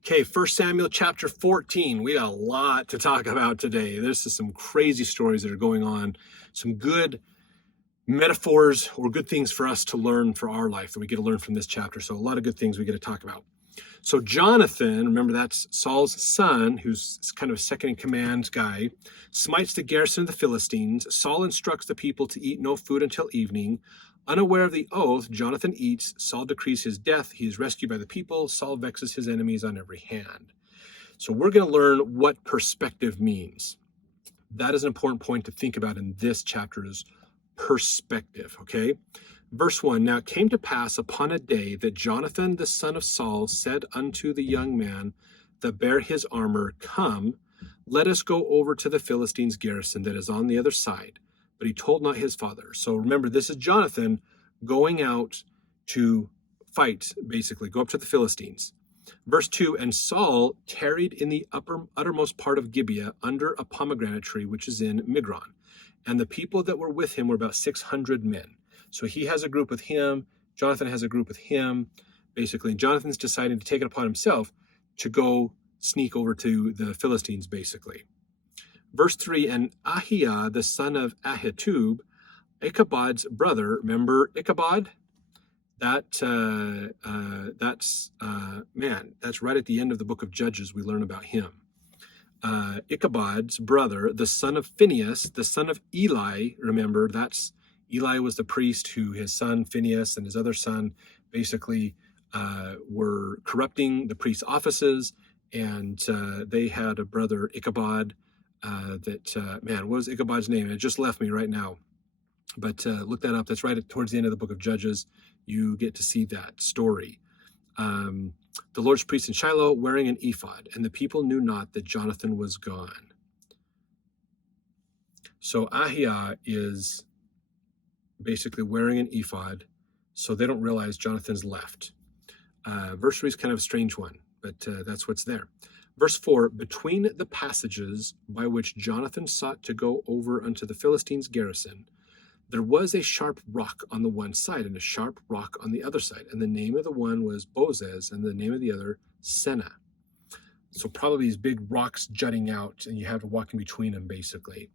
Okay, 1 Samuel chapter 14. We got a lot to talk about today. There's just some crazy stories that are going on, some good metaphors or good things for us to learn for our life that we get to learn from this chapter. So a lot of good things we get to talk about. So Jonathan, remember that's Saul's son, who's kind of a second in command guy, smites the garrison of the Philistines. Saul instructs the people to eat no food until evening. Unaware of the oath, Jonathan eats. Saul decrees his death. He is rescued by the people. Saul vexes his enemies on every hand. So we're going to learn what perspective means. That is an important point to think about in this chapter is perspective, okay? Verse 1, now it came to pass upon a day that Jonathan the son of Saul said unto the young man that bare his armor, Come, let us go over to the Philistines' garrison that is on the other side. But he told not his father. So remember, this is Jonathan going out to fight, basically, go up to the Philistines. Verse 2, and Saul tarried in the uttermost part of Gibeah under a pomegranate tree, which is in Migron. And the people that were with him were about 600 men. So he has a group with him. Jonathan has a group with him. Basically, Jonathan's deciding to take it upon himself to go sneak over to the Philistines, basically. Verse 3, and Ahiah, the son of Ahitub, Ichabod's brother, remember Ichabod? That's right at the end of the book of Judges, we learn about him. Ichabod's brother, the son of Phinehas, the son of Eli, remember, that's Eli was the priest who his son Phinehas and his other son basically were corrupting the priest's offices, and they had a brother Ichabod what was Ichabod's name? It just left me right now. But look that up. That's right towards the end of the book of Judges. You get to see that story. The Lord's priest in Shiloh wearing an ephod, and the people knew not that Jonathan was gone. So Ahiah is basically wearing an ephod, so they don't realize Jonathan's left. Verse 3 is kind of a strange one, but that's what's there. Verse 4, between the passages by which Jonathan sought to go over unto the Philistines' garrison, there was a sharp rock on the one side and a sharp rock on the other side. And the name of the one was Bozez and the name of the other Seneh. So probably these big rocks jutting out and you have to walk in between them basically.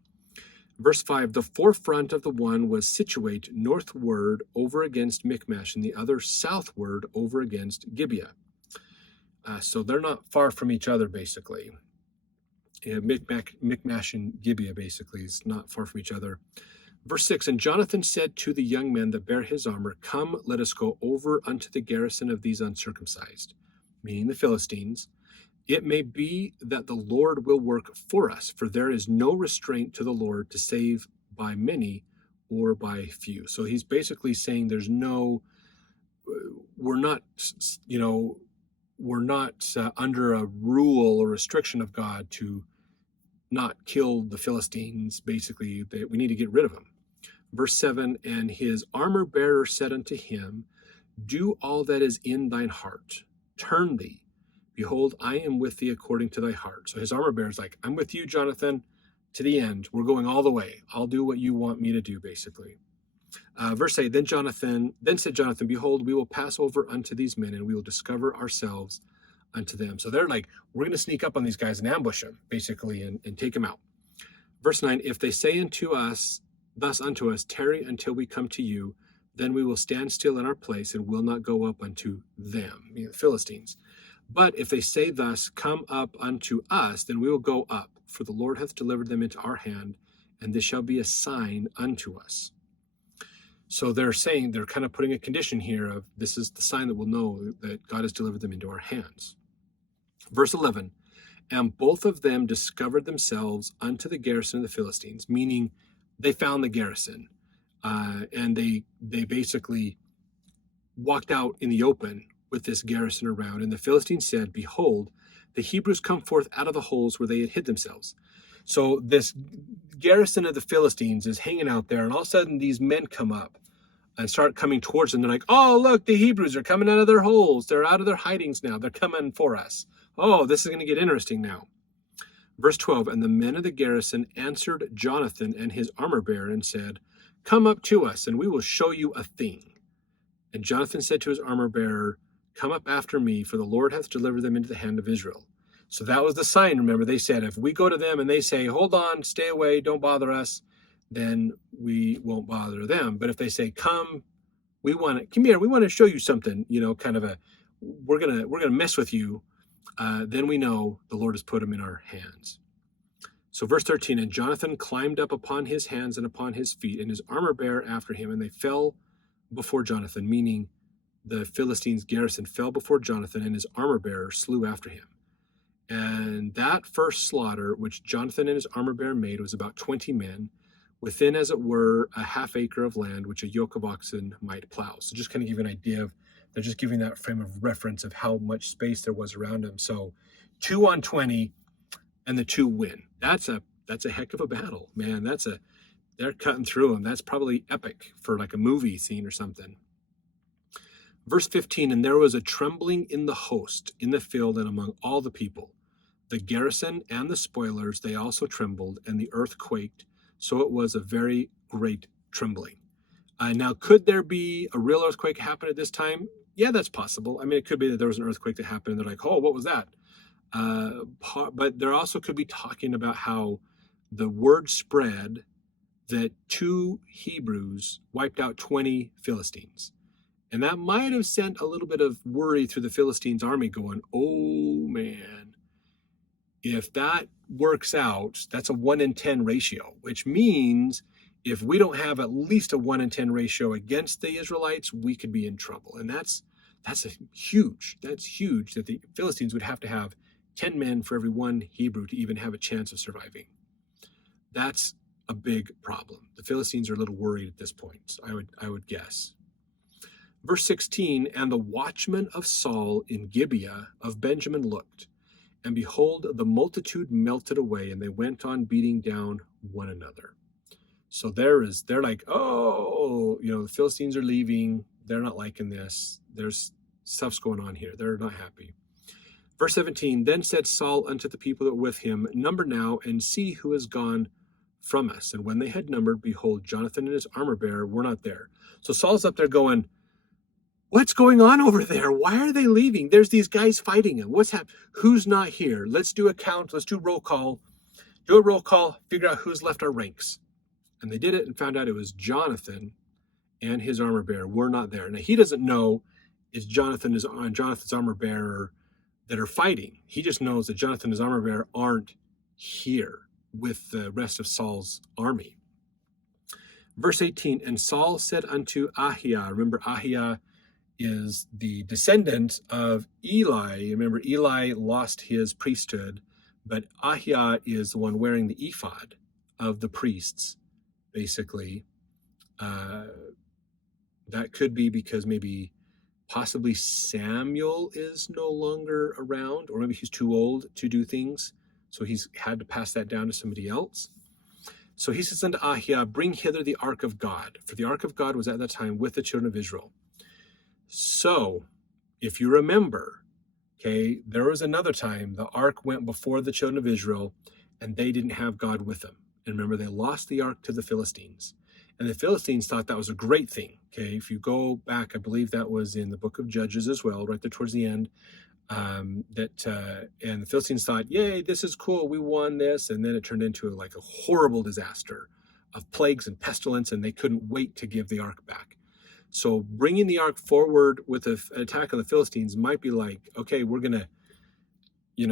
Verse 5, the forefront of the one was situate northward over against Michmash and the other southward over against Gibeah. So they're not far from each other, basically. Michmash and Gibeah, basically, is not far from each other. Verse 6, and Jonathan said to the young men that bare his armor, Come, let us go over unto the garrison of these uncircumcised, meaning the Philistines. It may be that the Lord will work for us, for there is no restraint to the Lord to save by many or by few. So he's basically saying we're not under a rule or restriction of God to not kill the Philistines. Basically, we need to get rid of them. Verse 7, and his armor bearer said unto him, Do all that is in thine heart. Turn thee. Behold, I am with thee according to thy heart. So his armor bearer is like, I'm with you, Jonathan, to the end. We're going all the way. I'll do what you want me to do, basically. Verse 8, then said Jonathan, Behold, we will pass over unto these men, and we will discover ourselves unto them. So they're like, we're going to sneak up on these guys and ambush them, basically, and take them out. Verse 9, if they say thus unto us, tarry until we come to you, then we will stand still in our place and will not go up unto them, the Philistines. But if they say thus, come up unto us, then we will go up, for the Lord hath delivered them into our hand, and this shall be a sign unto us. So they're kind of putting a condition here of this is the sign that we'll know that God has delivered them into our hands. Verse 11, and both of them discovered themselves unto the garrison of the Philistines, meaning they found the garrison, and they basically walked out in the open with this garrison around. And the Philistines said, Behold, the Hebrews come forth out of the holes where they had hid themselves. So this garrison of the Philistines is hanging out there, and all of a sudden these men come up and start coming towards them. They're like, oh, look, the Hebrews are coming out of their holes. They're out of their hidings now. They're coming for us. Oh, this is going to get interesting now. Verse 12, and the men of the garrison answered Jonathan and his armor bearer and said, Come up to us, and we will show you a thing. And Jonathan said to his armor bearer, come up after me, for the Lord hath delivered them into the hand of Israel. So that was the sign. Remember, they said, if we go to them and they say, hold on, stay away, don't bother us, then we won't bother them. But if they say, come here, we want to show you something, kind of we're gonna mess with you, then we know the Lord has put them in our hands. So verse 13, and Jonathan climbed up upon his hands and upon his feet, and his armor bearer after him, and they fell before Jonathan, meaning the Philistines' garrison fell before Jonathan, and his armor bearer slew after him. And that first slaughter, which Jonathan and his armor bearer made, was about 20 men, within, as it were, a half acre of land, which a yoke of oxen might plow. So just kind of give you an idea of, they're just giving that frame of reference of how much space there was around them. So 2 on 20, and the 2 win. That's a heck of a battle, man. They're cutting through them. That's probably epic for like a movie scene or something. Verse 15, and there was a trembling in the host, in the field, and among all the people. The garrison and the spoilers, they also trembled, and the earth quaked. So it was a very great trembling. Now, could there be a real earthquake happen at this time? Yeah, that's possible. I mean, it could be that there was an earthquake that happened, and they're like, oh, what was that? But there also could be talking about how the word spread that 2 Hebrews wiped out 20 Philistines. And that might have sent a little bit of worry through the Philistines' army going, oh man, if that works out, that's a 1 in 10 ratio, which means if we don't have at least a 1 in 10 ratio against the Israelites, we could be in trouble. And that's huge that the Philistines would have to have 10 men for every 1 Hebrew to even have a chance of surviving. That's a big problem. The Philistines are a little worried at this point, I would guess. Verse 16, and the watchmen of Saul in Gibeah of Benjamin looked, and behold, the multitude melted away, and they went on beating down one another. So they're like, oh, the Philistines are leaving. They're not liking this. There's stuff's going on here. They're not happy. Verse 17, then said Saul unto the people that were with him, number now, and see who is gone from us. And when they had numbered, behold, Jonathan and his armor bearer were not there. So Saul's up there going, what's going on over there? Why are they leaving? There's these guys fighting them. What's happening? Who's not here? Let's do a count. Let's do roll call. Do a roll call. Figure out who's left our ranks. And they did it and found out it was Jonathan and his armor bearer were not there. Now, he doesn't know it's Jonathan's armor bearer that are fighting. He just knows that Jonathan and his armor bearer aren't here with the rest of Saul's army. Verse 18, and Saul said unto Ahiah, remember Ahiah is the descendant of Eli. Remember, Eli lost his priesthood, but Ahiah is the one wearing the ephod of the priests, basically. That could be because possibly Samuel is no longer around, or maybe he's too old to do things, so he's had to pass that down to somebody else. So he says unto Ahiah, bring hither the ark of God, for the ark of God was at that time with the children of Israel. So, if you remember, okay, there was another time the ark went before the children of Israel, and they didn't have God with them. And remember, they lost the ark to the Philistines. And the Philistines thought that was a great thing. Okay, if you go back, I believe that was in the book of Judges as well, right there towards the end. And the Philistines thought, yay, this is cool, we won this. And then it turned into like a horrible disaster of plagues and pestilence, and they couldn't wait to give the ark back. So bringing the ark forward with an attack on the Philistines might be like, okay, we're going to,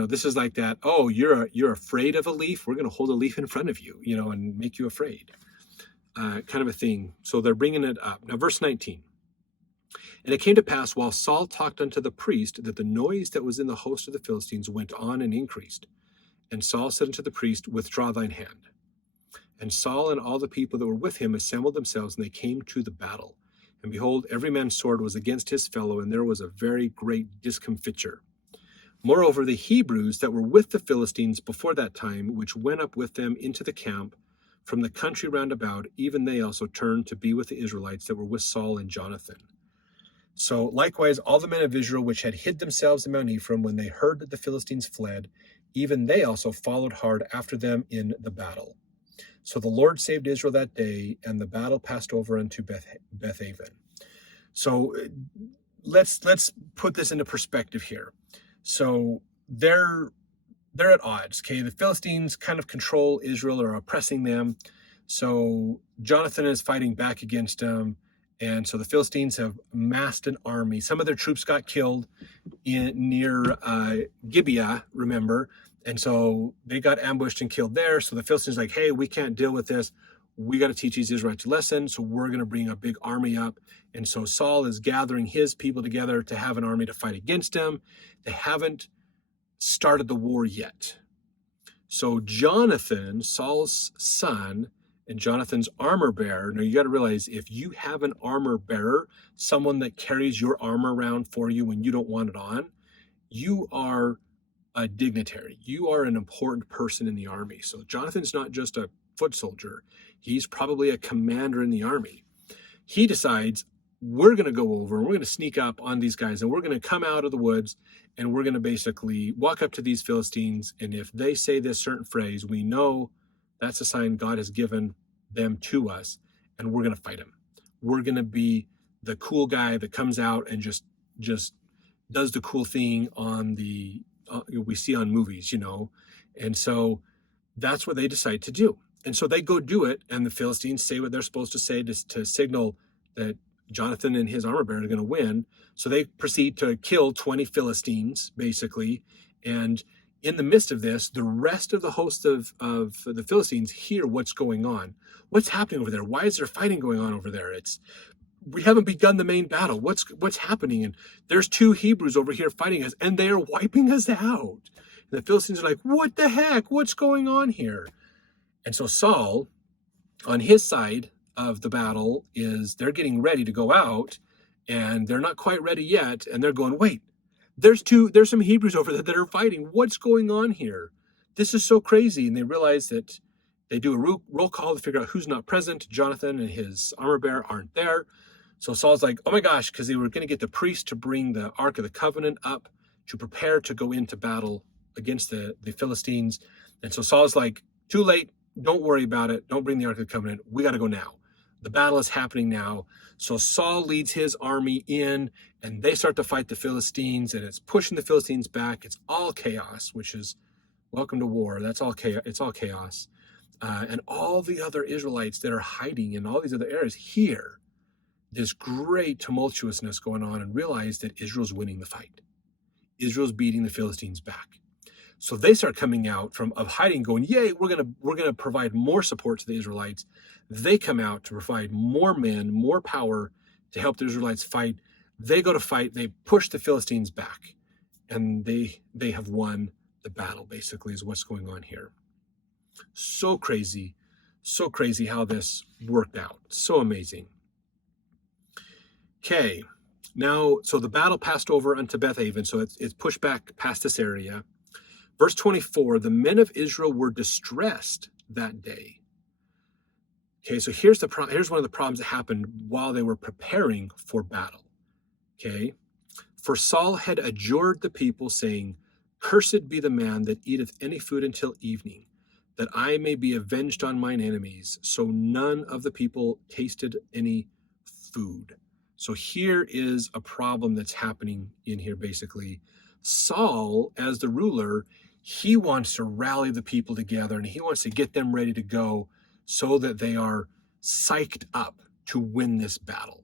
this is like that, oh, you're afraid of a leaf? We're going to hold a leaf in front of you, and make you afraid. Kind of a thing. So they're bringing it up. Now, verse 19. And it came to pass, while Saul talked unto the priest, that the noise that was in the host of the Philistines went on and increased. And Saul said unto the priest, withdraw thine hand. And Saul and all the people that were with him assembled themselves, and they came to the battle. And behold, every man's sword was against his fellow, and there was a very great discomfiture. Moreover, the Hebrews that were with the Philistines before that time, which went up with them into the camp from the country round about, even they also turned to be with the Israelites that were with Saul and Jonathan. So likewise, all the men of Israel which had hid themselves in Mount Ephraim, when they heard that the Philistines fled, even they also followed hard after them in the battle. So the Lord saved Israel that day, and the battle passed over unto Bethaven. So let's put this into perspective here. So they're at odds. Okay, the Philistines kind of control Israel or oppressing them. So Jonathan is fighting back against them, and so the Philistines have massed an army. Some of their troops got killed near Gibeah, remember, and so they got ambushed and killed there. So the Philistines are like, hey, we can't deal with this. We got to teach these Israelites a lesson. So we're going to bring a big army up. And so Saul is gathering his people together to have an army to fight against him. They haven't started the war yet. So Jonathan, Saul's son, and Jonathan's armor bearer. Now you got to realize, if you have an armor bearer, someone that carries your armor around for you when you don't want it on, you are a dignitary. You are an important person in the army. So Jonathan's not just a foot soldier. He's probably a commander in the army. He decides, we're going to go over and we're going to sneak up on these guys, and we're going to come out of the woods and we're going to basically walk up to these Philistines. And if they say this certain phrase, we know that's a sign God has given them to us, and we're going to fight him. We're going to be the cool guy that comes out and just does the cool thing on the we see on movies, And so that's what they decide to do. And so they go do it, and the Philistines say what they're supposed to say to signal that Jonathan and his armor bearer are going to win. So they proceed to kill 20 Philistines, basically. And in the midst of this, the rest of the host of the Philistines hear what's going on. What's happening over there? Why is there fighting going on over there? We haven't begun the main battle. What's happening? And there's 2 Hebrews over here fighting us, and they are wiping us out. And the Philistines are like, what the heck? What's going on here? And so Saul, on his side of the battle, they're getting ready to go out, and they're not quite ready yet. And they're going, wait, there's some Hebrews over there that are fighting. What's going on here? This is so crazy. And they realize that they do a roll call to figure out who's not present. Jonathan and his armor bearer aren't there. So Saul's like, oh my gosh, because they were going to get the priest to bring the Ark of the Covenant up to prepare to go into battle against the Philistines. And so Saul's like, too late. Don't worry about it. Don't bring the Ark of the Covenant. We got to go now. The battle is happening now. So Saul leads his army in, and they start to fight the Philistines, and it's pushing the Philistines back. It's all chaos, which is welcome to war. That's all chaos. It's all chaos. And all the other Israelites that are hiding in all these other areas hear this great tumultuousness going on and realize that Israel's winning the fight. Israel's beating the Philistines back. So they start coming out of hiding, going, yay, we're gonna provide more support to the Israelites. They come out to provide more men, more power to help the Israelites fight. They go to fight, they push the Philistines back, and they have won the battle, basically, is what's going on here. So crazy how this worked out. So amazing. Okay, now, so the battle passed over unto Bethaven, so it's pushed back past this area. Verse 24, the men of Israel were distressed that day. Okay, so here's one of the problems that happened while they were preparing for battle. Okay, for Saul had adjured the people, saying, cursed be the man that eateth any food until evening, that I may be avenged on mine enemies. So none of the people tasted any food. So here is a problem that's happening in here, basically. Saul, as the ruler, he wants to rally the people together, and he wants to get them ready to go so that they are psyched up to win this battle.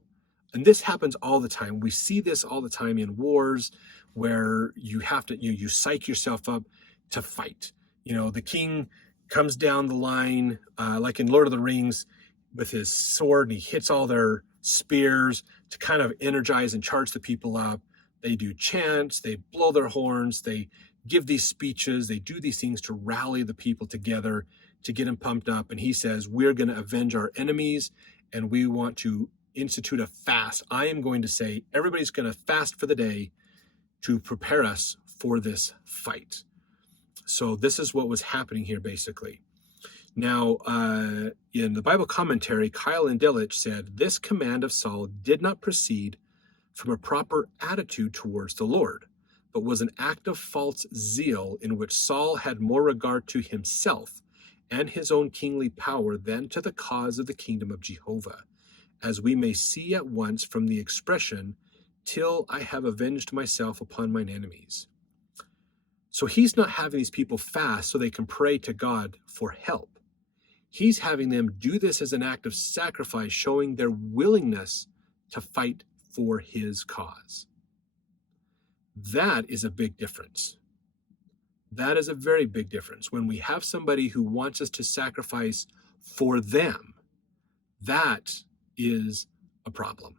And this happens all the time. We see this all the time in wars where you have to, you psych yourself up to fight. The king comes down the line, like in Lord of the Rings, with his sword, and he hits all their spears to kind of energize and charge the people up. They do chants, they blow their horns, they give these speeches, they do these things to rally the people together, to get them pumped up. And he says, we're going to avenge our enemies, and we want to institute a fast. I am going to say everybody's going to fast for the day to prepare us for this fight. So this is what was happening here, basically. Now, in the Bible commentary, Keil and Delitzsch said, this command of Saul did not proceed from a proper attitude towards the Lord, but was an act of false zeal in which Saul had more regard to himself and his own kingly power than to the cause of the kingdom of Jehovah, as we may see at once from the expression, till I have avenged myself upon mine enemies. So he's not having these people fast so they can pray to God for help. He's having them do this as an act of sacrifice, showing their willingness to fight for his cause. That is a big difference. That is a very big difference. When we have somebody who wants us to sacrifice for them, that is a problem.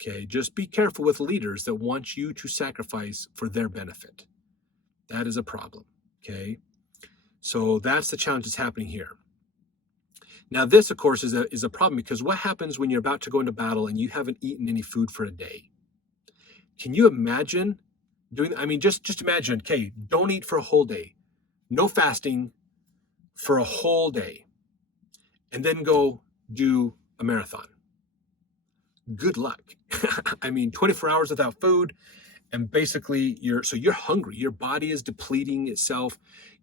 Okay, just be careful with leaders that want you to sacrifice for their benefit. That is a problem. Okay, so that's the challenge that's happening here. Now, this, of course, is a problem, because what happens when you're about to go into battle and you haven't eaten any food for a day? Can you imagine doing that? I mean, just imagine, okay, don't eat for a whole day. No fasting for a whole day. And then go do a marathon. Good luck. I mean, 24 hours without food, and basically you're hungry. Your body is depleting itself.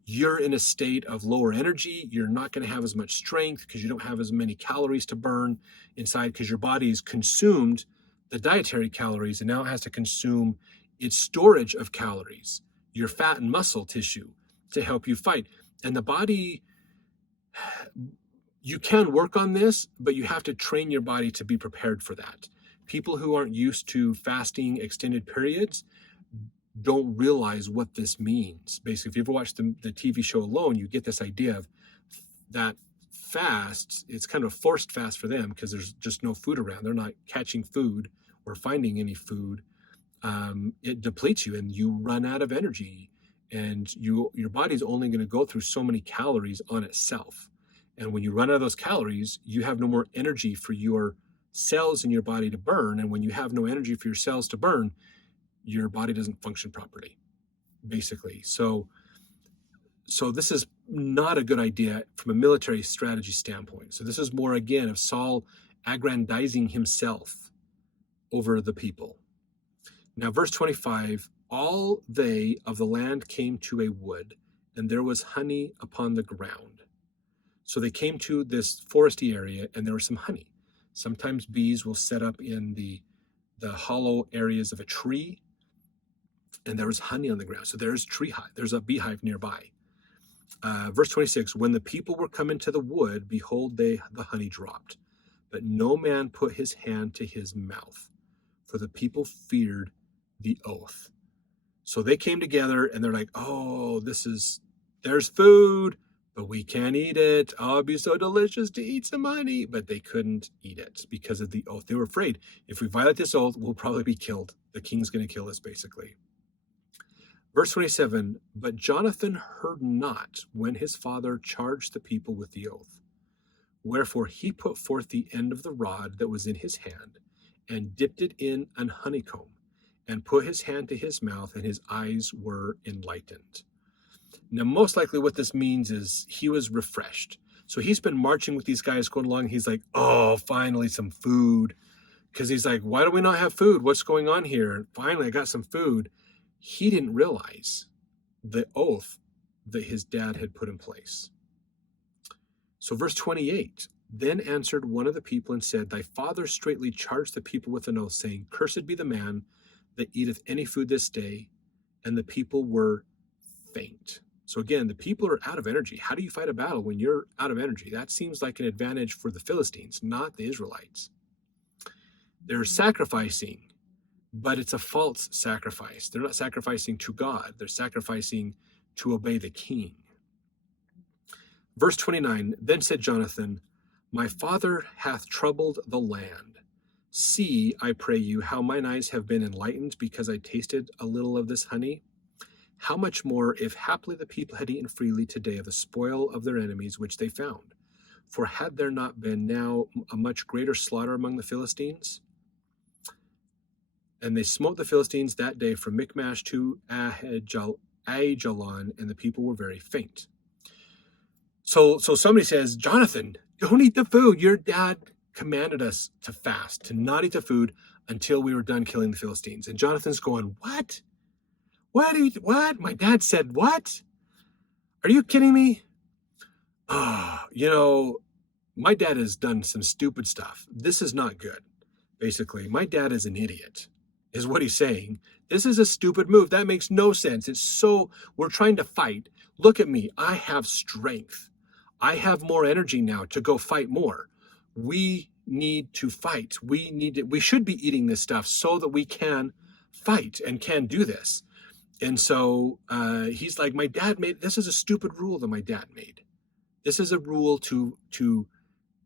You're in a state of lower energy. You're not going to have as much strength because you don't have as many calories to burn inside, because your body's consumed the dietary calories and now it has to consume its storage of calories, your fat and muscle tissue, to help you fight. And the body, you can work on this, but you have to train your body to be prepared for that. People who aren't used to fasting extended periods don't realize what this means. Basically, if you ever watch the TV show Alone, you get this idea of that fast. It's kind of a forced fast for them because there's just no food around. They're not catching food or finding any food. It depletes you and you run out of energy, and your body's only going to go through so many calories on itself. And when you run out of those calories, you have no more energy for your cells in your body to burn. And when you have no energy for your cells to burn, your body doesn't function properly, basically. So this is not a good idea from a military strategy standpoint. So this is more, again, of Saul aggrandizing himself over the people. Now, verse 25, all they of the land came to a wood, and there was honey upon the ground. So they came to this foresty area, and there was some honey. Sometimes bees will set up in the hollow areas of a tree, and there was honey on the ground. So there's a beehive nearby. Verse 26, when the people were come into the wood, behold, the honey dropped. But no man put his hand to his mouth, for the people feared the oath. So they came together and they're like, oh, there's food, but we can't eat it. Oh, it'd be so delicious to eat some honey. But they couldn't eat it because of the oath. They were afraid, if we violate this oath, we'll probably be killed. The king's going to kill us, basically. Verse 27, but Jonathan heard not when his father charged the people with the oath. Wherefore he put forth the end of the rod that was in his hand, and dipped it in an honeycomb, and put his hand to his mouth, and his eyes were enlightened. Now, most likely what this means is he was refreshed. So he's been marching with these guys going along. He's like, oh, finally some food. Because he's like, why do we not have food? What's going on here? Finally, I got some food. He didn't realize the oath that his dad had put in place. So verse 28, then answered one of the people and said, thy father straitly charged the people with an oath, saying, cursed be the man that eateth any food this day. And the people were faint. So again, the people are out of energy. How do you fight a battle when you're out of energy? That seems like an advantage for the Philistines, not the Israelites. They're sacrificing, but it's a false sacrifice. They're not sacrificing to God. They're sacrificing to obey the king. Verse 29, then said Jonathan, my father hath troubled the land. See, I pray you, how mine eyes have been enlightened, because I tasted a little of this honey. How much more, if haply the people had eaten freely today of the spoil of their enemies which they found? For had there not been now a much greater slaughter among the Philistines? And they smote the Philistines that day from Michmash to Aijalon, and the people were very faint. So somebody says, Jonathan, don't eat the food. Your dad commanded us to fast, to not eat the food until we were done killing the Philistines. And Jonathan's going, what? What? My dad said what? Are you kidding me? My dad has done some stupid stuff. This is not good. basically. My dad is an idiot, is what he's saying. This is a stupid move. That makes no sense. We're trying to fight. Look at me. I have strength. I have more energy now to go fight more. We need to fight. We should be eating this stuff so that we can fight and can do this. And so he's like, this is a stupid rule that my dad made. This is a rule to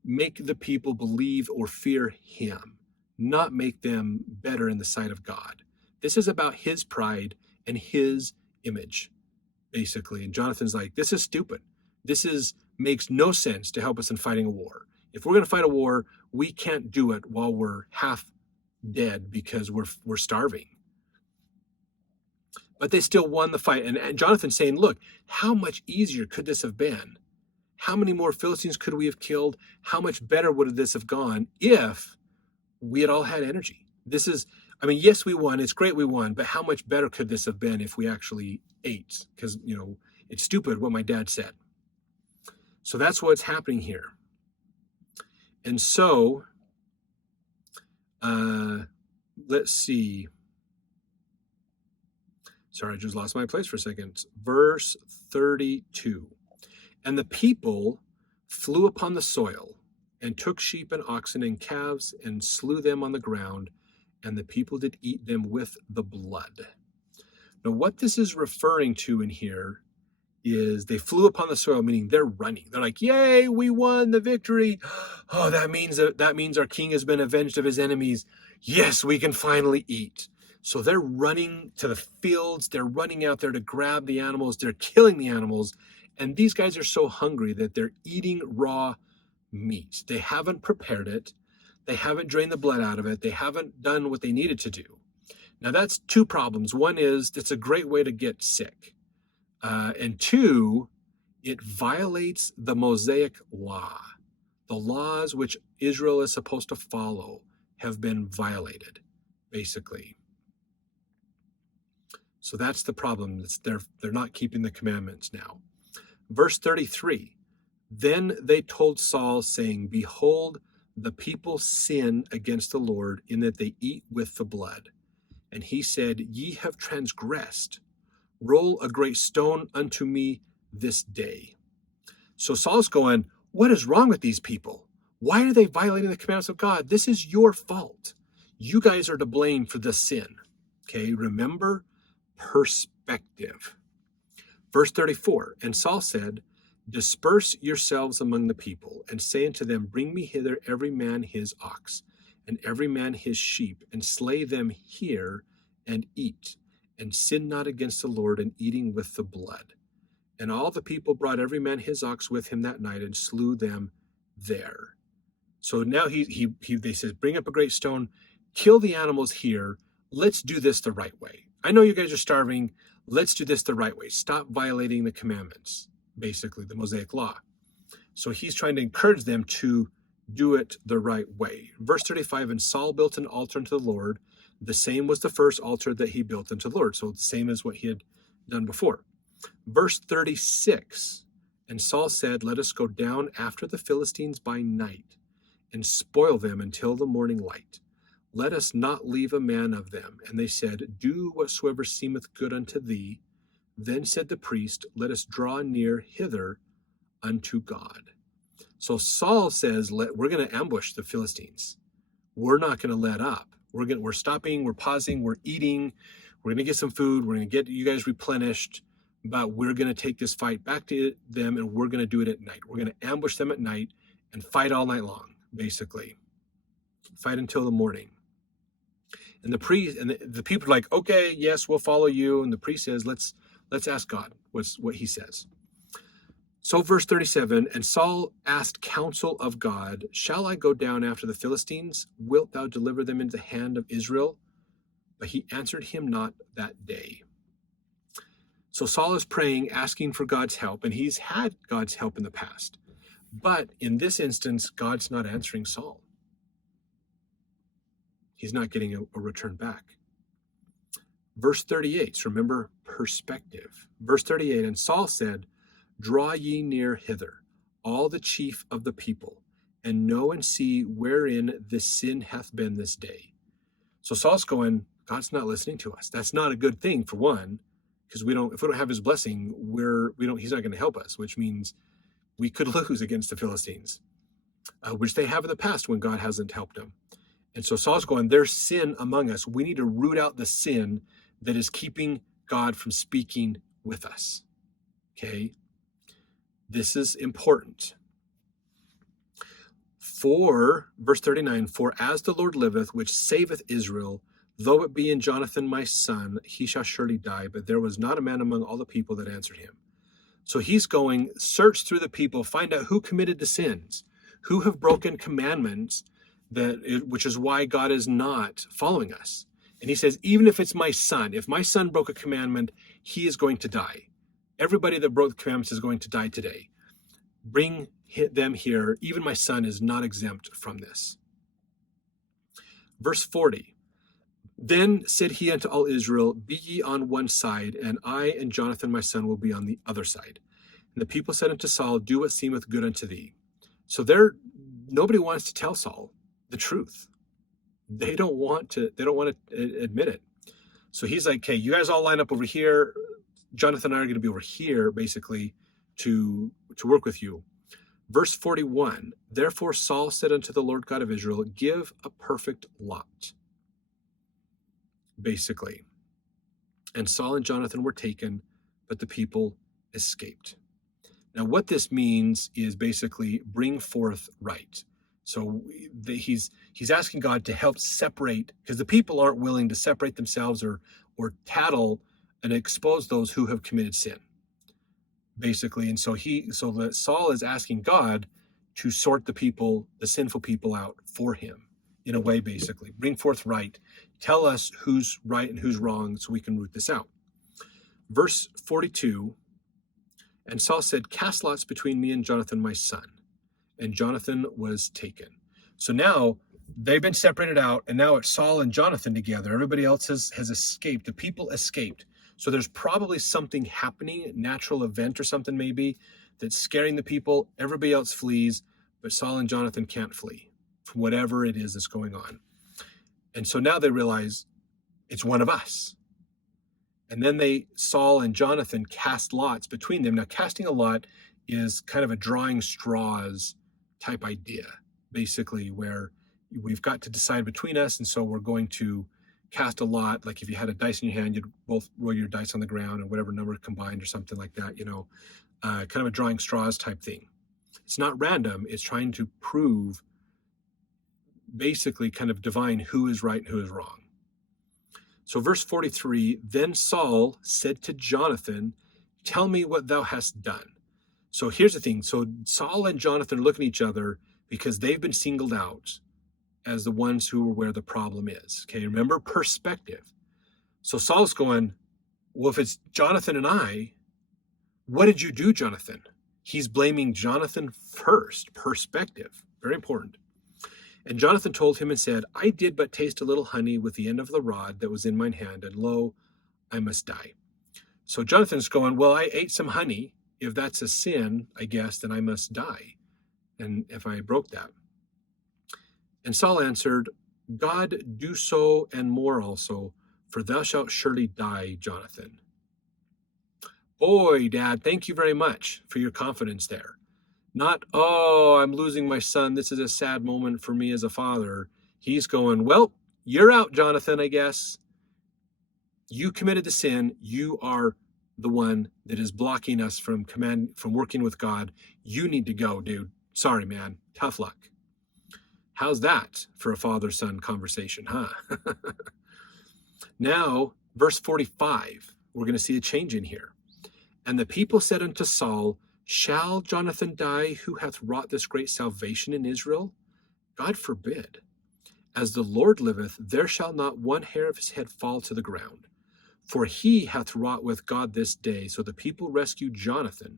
make the people believe or fear him, not make them better in the sight of God. This is about his pride and his image, basically. And Jonathan's like, this is stupid. Makes no sense to help us in fighting a war. If we're going to fight a war, we can't do it while we're half dead because we're starving. But they still won the fight. And Jonathan's saying, look, how much easier could this have been? How many more Philistines could we have killed? How much better would this have gone if we had all had energy? Yes, we won. It's great we won. But how much better could this have been if we actually ate? Because, it's stupid what my dad said. So that's what's happening here. And so, let's see. Sorry, I just lost my place for a second. Verse 32. And the people flew upon the soil and took sheep and oxen and calves and slew them on the ground, and the people did eat them with the blood. Now, what this is referring to in here is they flew upon the soil, meaning they're running. They're like, yay, we won the victory. Oh, that means our king has been avenged of his enemies. Yes, we can finally eat. So they're running to the fields. They're running out there to grab the animals. They're killing the animals. And these guys are so hungry that they're eating raw meat. They haven't prepared it. They haven't drained the blood out of it. They haven't done what they needed to do. Now, that's two problems. One is it's a great way to get sick. And two, it violates the Mosaic law. The laws which Israel is supposed to follow have been violated, basically. So that's the problem. They're not keeping the commandments now. Verse 33, then they told Saul, saying, behold, the people sin against the Lord in that they eat with the blood. And he said, ye have transgressed. Roll a great stone unto me this day. So Saul's going, what is wrong with these people? Why are they violating the commandments of God? This is your fault. You guys are to blame for this sin. Okay, remember perspective. Verse 34, and Saul said, disperse yourselves among the people, and say unto them, bring me hither every man his ox, and every man his sheep, and slay them here, and eat, and sin not against the Lord in eating with the blood. And all the people brought every man his ox with him that night, and slew them there. So now they says, bring up a great stone, kill the animals here, let's do this the right way. I know you guys are starving, let's do this the right way. Stop violating the commandments, basically the Mosaic law. So he's trying to encourage them to do it the right way. Verse 35, and Saul built an altar unto the Lord. The same was the first altar that he built unto the Lord. So the same as what he had done before. Verse 36, and Saul said, let us go down after the Philistines by night and spoil them until the morning light. Let us not leave a man of them. And they said, do whatsoever seemeth good unto thee. Then said the priest, let us draw near hither unto God. So Saul says, we're going to ambush the Philistines. We're not going to let up. We're stopping, we're pausing, we're eating. We're going to get some food. We're going to get you guys replenished. But we're going to take this fight back to them, and we're going to do it at night. We're going to ambush them at night and fight all night long, basically. Fight until the morning. And the priest and the people are like, okay, yes, we'll follow you. And the priest says, let's ask God what he says. So verse 37, and Saul asked counsel of God, shall I go down after the Philistines? Wilt thou deliver them into the hand of Israel? But he answered him not that day. So Saul is praying, asking for God's help, and he's had God's help in the past. But in this instance, God's not answering Saul. He's not getting a return back. Verse 38, so remember perspective. Verse 38, and Saul said, draw ye near hither, all the chief of the people, and know and see wherein this sin hath been this day. So Saul's going, God's not listening to us. That's not a good thing, for one, because if we don't have his blessing, he's not going to help us, which means we could lose against the Philistines, which they have in the past when God hasn't helped them. And so Saul's going, there's sin among us. We need to root out the sin that is keeping God from speaking with us. Okay? This is important. For, verse 39, for as the Lord liveth, which saveth Israel, though it be in Jonathan my son, he shall surely die. But there was not a man among all the people that answered him. So he's going, search through the people, find out who committed the sins, who have broken commandments, which is why God is not following us. And he says, even if it's my son, if my son broke a commandment, he is going to die. Everybody that broke the commandments is going to die today. Bring them here. Even my son is not exempt from this. Verse 40. Then said he unto all Israel, be ye on one side, and I and Jonathan my son will be on the other side. And the people said unto Saul, do what seemeth good unto thee. So nobody wants to tell Saul the truth. They don't want to admit it. So he's like, okay, you guys all line up over here. Jonathan and I are going to be over here, basically, to work with you. Verse 41, therefore Saul said unto the Lord God of Israel, give a perfect lot. Basically. And Saul and Jonathan were taken, but the people escaped. Now what this means is basically bring forth right. So he's asking God to help separate, because the people aren't willing to separate themselves or tattle and expose those who have committed sin. Basically, and so Saul is asking God to sort the sinful people out for him in a way, basically. Bring forth right. Tell us who's right and who's wrong so we can root this out. Verse 42, and Saul said, cast lots between me and Jonathan my son. And Jonathan was taken. So now they've been separated out, and now it's Saul and Jonathan together. Everybody else has escaped. The people escaped. So there's probably something happening, natural event or something maybe, that's scaring the people. Everybody else flees, but Saul and Jonathan can't flee from whatever it is that's going on. And so now they realize it's one of us. And then Saul and Jonathan cast lots between them. Now, casting a lot is kind of a drawing straws type idea, basically, where we've got to decide between us, and so we're going to cast a lot. Like if you had a dice in your hand, you'd both roll your dice on the ground and whatever number combined or something like that, kind of a drawing straws type thing. It's not random. It's trying to prove, basically kind of divine who is right and who is wrong. So verse 43, then Saul said to Jonathan, tell me what thou hast done. So here's the thing. So Saul and Jonathan are looking at each other because they've been singled out as the ones who are where the problem is. Okay, remember perspective. So Saul's going, well, if it's Jonathan and I, what did you do, Jonathan? He's blaming Jonathan first. Perspective, very important. And Jonathan told him and said, I did but taste a little honey with the end of the rod that was in mine hand, and lo, I must die. So Jonathan's going, well, I ate some honey. If that's a sin, I guess, then I must die. And if I broke that. And Saul answered, God do so and more also, for thou shalt surely die, Jonathan. Boy, Dad, thank you very much for your confidence there. Not, oh, I'm losing my son. This is a sad moment for me as a father. He's going, well, you're out, Jonathan, I guess. You committed the sin. You are the one that is blocking us from working with God. You need to go, dude. Sorry, man. Tough luck. How's that for a father-son conversation, huh? Now, verse 45, we're going to see a change in here. And the people said unto Saul, shall Jonathan die, who hath wrought this great salvation in Israel? God forbid. As the Lord liveth, there shall not one hair of his head fall to the ground. For he hath wrought with God this day. So the people rescued Jonathan,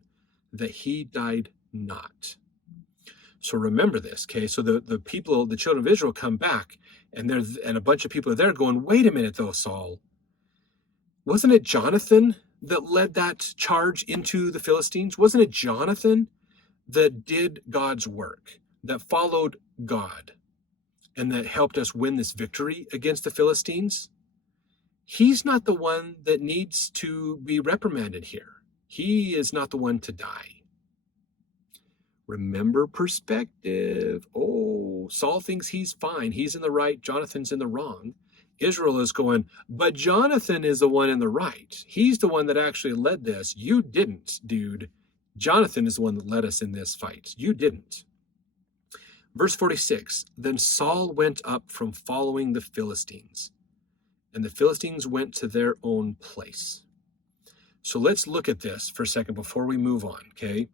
that he died not. So remember this, okay? So the people, the children of Israel, come back, and a bunch of people are there going, wait a minute though, Saul. Wasn't it Jonathan that led that charge into the Philistines? Wasn't it Jonathan that did God's work? that followed God and that helped us win this victory against the Philistines, he's not the one that needs to be reprimanded here. He is not the one to die. Remember perspective. Oh, Saul thinks he's fine. He's in the right. Jonathan's in the wrong. Israel is going, but Jonathan is the one in the right. He's the one that actually led this. You didn't, dude. Jonathan is the one that led us in this fight. You didn't. Verse 46, then Saul went up from following the Philistines, and the Philistines went to their own place. So let's look at this for a second before we move on, okay?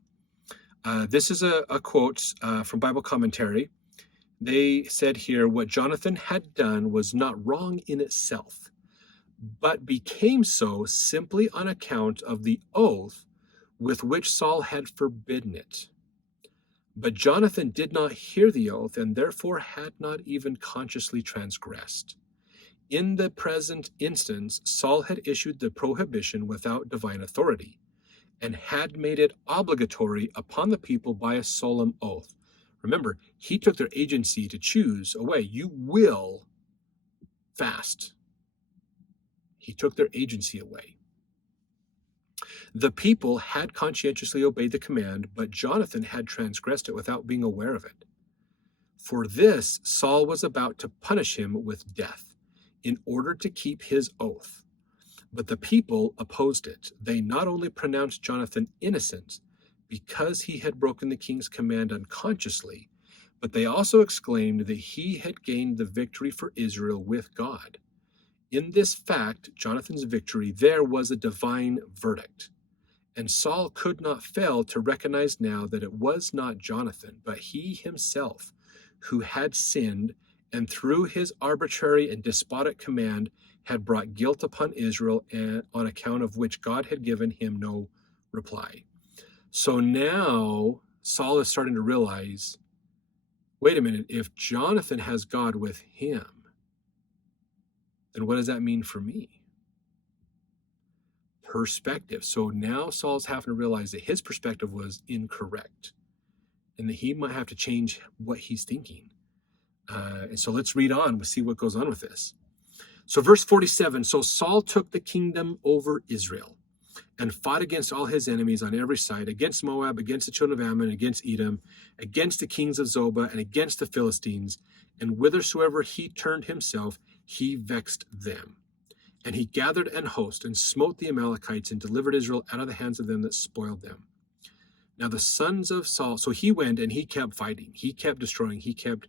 This is a quote from Bible commentary. They said here, what Jonathan had done was not wrong in itself, but became so simply on account of the oath with which Saul had forbidden it. But Jonathan did not hear the oath, and therefore had not even consciously transgressed. In the present instance, Saul had issued the prohibition without divine authority, and had made it obligatory upon the people by a solemn oath. Remember, he took their agency to choose away. You will fast. He took their agency away. The people had conscientiously obeyed the command, but Jonathan had transgressed it without being aware of it. For this, Saul was about to punish him with death, in order to keep his oath. But the people opposed it. They not only pronounced Jonathan innocent because he had broken the king's command unconsciously, but they also exclaimed that he had gained the victory for Israel with God. In this fact, Jonathan's victory, there was a divine verdict. And Saul could not fail to recognize now that it was not Jonathan, but he himself who had sinned, and through his arbitrary and despotic command had brought guilt upon Israel, and on account of which God had given him no reply. So now Saul is starting to realize, wait a minute, if Jonathan has God with him, then what does that mean for me? Perspective. So now Saul's having to realize that his perspective was incorrect and that he might have to change what he's thinking. And so let's read on. We'll see what goes on with this. So verse 47, so Saul took the kingdom over Israel and fought against all his enemies on every side, against Moab, against the children of Ammon, against Edom, against the kings of Zobah, and against the Philistines. And whithersoever he turned himself, he vexed them. And he gathered an host and smote the Amalekites and delivered Israel out of the hands of them that spoiled them. Now the sons of Saul, so he went and he kept fighting. He kept destroying. He kept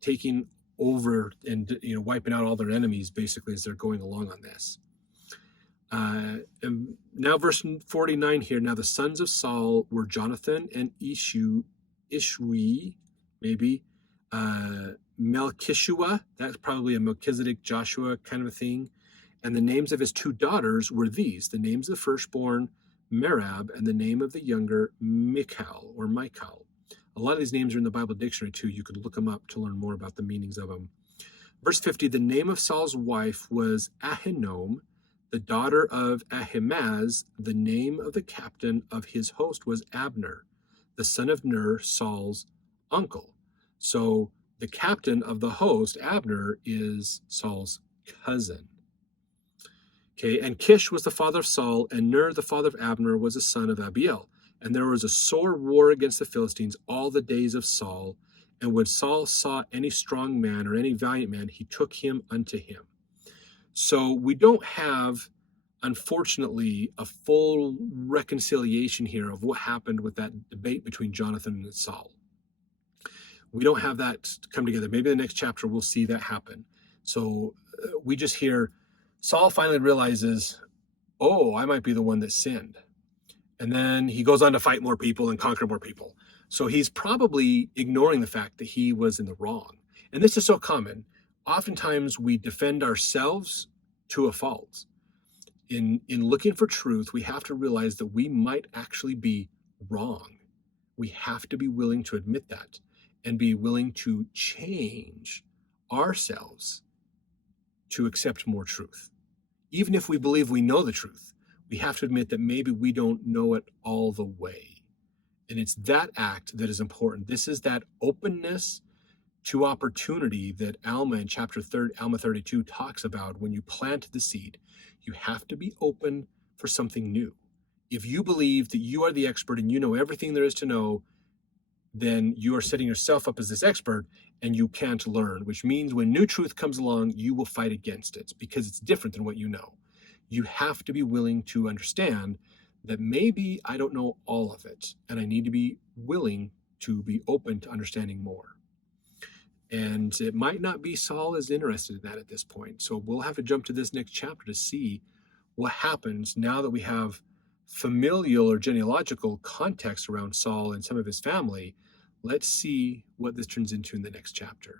taking over and wiping out all their enemies basically as they're going along on this. And now verse 49 here. Now the sons of Saul were Jonathan and Ishwi, maybe Melchishua. That's probably a Melchizedek Joshua kind of a thing. And the names of his two daughters were these: the names of the firstborn Merab, and the name of the younger Michal or Michal. A lot of these names are in the Bible dictionary too. You could look them up to learn more about the meanings of them. Verse 50, the name of Saul's wife was Ahinoam, the daughter of Ahimaaz. The name of the captain of his host was Abner, the son of Ner, Saul's uncle. So the captain of the host, Abner, is Saul's cousin. Okay, and Kish was the father of Saul, and Ner, the father of Abner, was the son of Abiel. And there was a sore war against the Philistines all the days of Saul. And when Saul saw any strong man or any valiant man, he took him unto him. So we don't have, unfortunately, a full reconciliation here of what happened with that debate between Jonathan and Saul. We don't have that come together. Maybe the next chapter we'll see that happen. So we just hear Saul finally realizes, oh, I might be the one that sinned. And then he goes on to fight more people and conquer more people. So he's probably ignoring the fact that he was in the wrong. And this is so common. Oftentimes we defend ourselves to a fault. In looking for truth, we have to realize that we might actually be wrong. We have to be willing to admit that and be willing to change ourselves to accept more truth. Even if we believe we know the truth, we have to admit that maybe we don't know it all the way. And it's that act that is important. This is that openness to opportunity that Alma in Alma 32 talks about. When you plant the seed, you have to be open for something new. If you believe that you are the expert and you know everything there is to know, then you are setting yourself up as this expert and you can't learn, which means when new truth comes along, you will fight against it because it's different than what you know. You have to be willing to understand that maybe I don't know all of it, and I need to be willing to be open to understanding more. And it might not be Saul is interested in that at this point. So we'll have to jump to this next chapter to see what happens now that we have familial or genealogical context around Saul and some of his family. Let's see what this turns into in the next chapter.